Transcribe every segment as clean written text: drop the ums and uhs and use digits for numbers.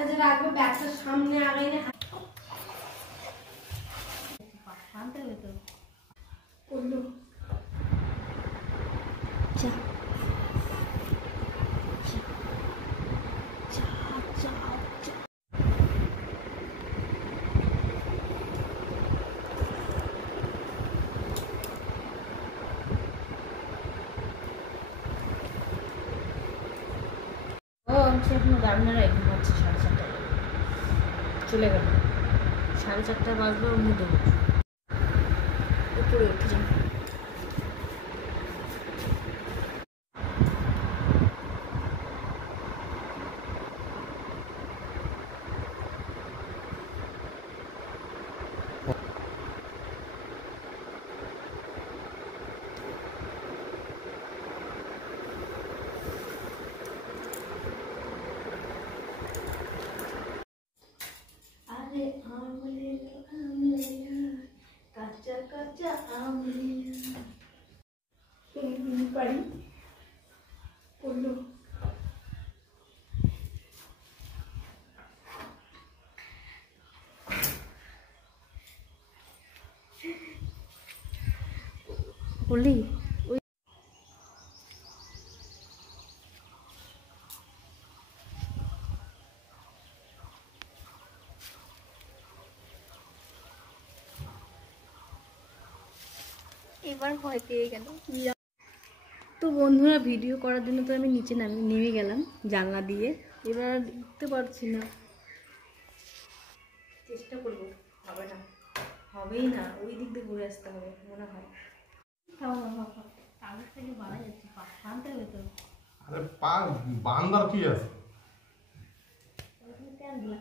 ব্যাগটা যে রাখবে ব্যাগটার সামনে আগে আনতে হবে তো করলো এখনো গার্মেন্টরা এখন হচ্ছে 4:30 চলে গেল 4:30 বাজবে অমনি দেবো উপরে উঠে যান কাঁচা কাঁচা পারি করলো বললি এবার ভয় পেয়ে গেল। তো বন্ধুরা ভিডিও করার জন্য তো আমি নিচে নেমে গেলাম জানলা দিয়ে, এবার উঠতে পারছি না, চেষ্টা করবো, হবে না, হবেই না, ওই দিক দিয়ে ঘুরে আসতে হবে মনে হয়। কাগজ থেকে বাড়া যাচ্ছে, আনতে হবে তো। আরে পা বান্দার কি আছে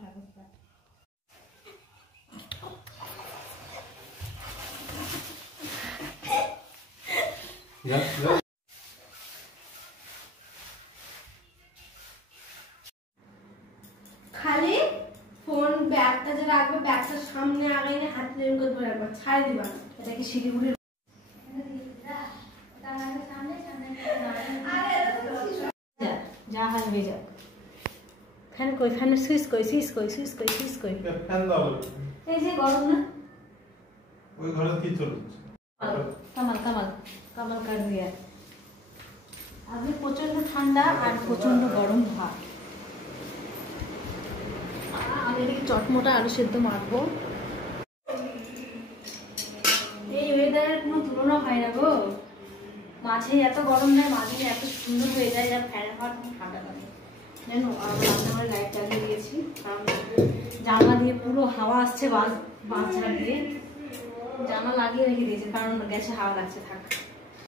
কাগজটা খালি ফোন ব্যাগটা যে রাখবে ব্যাগটার সামনে আগে এনে হাত লেন করে ধরে রাখবা, ছাড় দিবা। এটা কি শিলিগুড়ির যা হয় হয়ে যাক। ফ্যান কই, ফ্যানের সুইচ কই, সুইচ কই, সুইচ কই, সুইচ কই, ফ্যান দাও। এই যে গরম না, ওই ঘরে কি চলছে? কামাল কামাল কামাল কার দিয়া আজকে প্রচন্ড ঠান্ডা আর প্রচন্ড গরম ভাব। আমি এদিকে চটমোটা আলু সেদ্ধ মাখবো। এই ওয়েদারের কোনো তুলনা হয় না গো, মাঝে এত গরম নেয়, মাঝে এত সুন্দর হয়ে যায়, যার ফ্যানের হাওয়া খুব ঠান্ডা লাগে জানো। আর রান্নাঘরে লাইট চালিয়ে দিয়েছি, কারণ জানলা দিয়ে পুরো হাওয়া আসছে, বাস ঝাড় দিয়ে জানলা লাগিয়ে রেখে দিয়েছি, কারণ গ্যাসে হাওয়া লাগছে। থাক